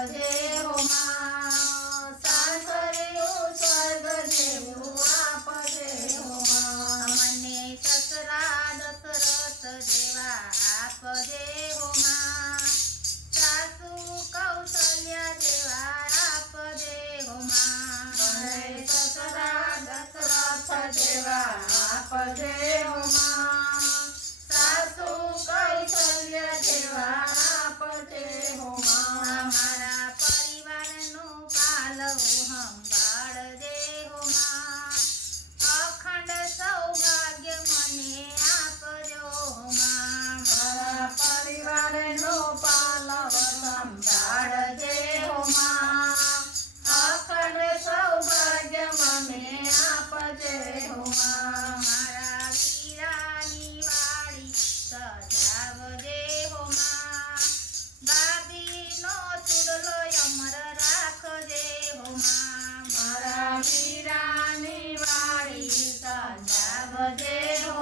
Radhe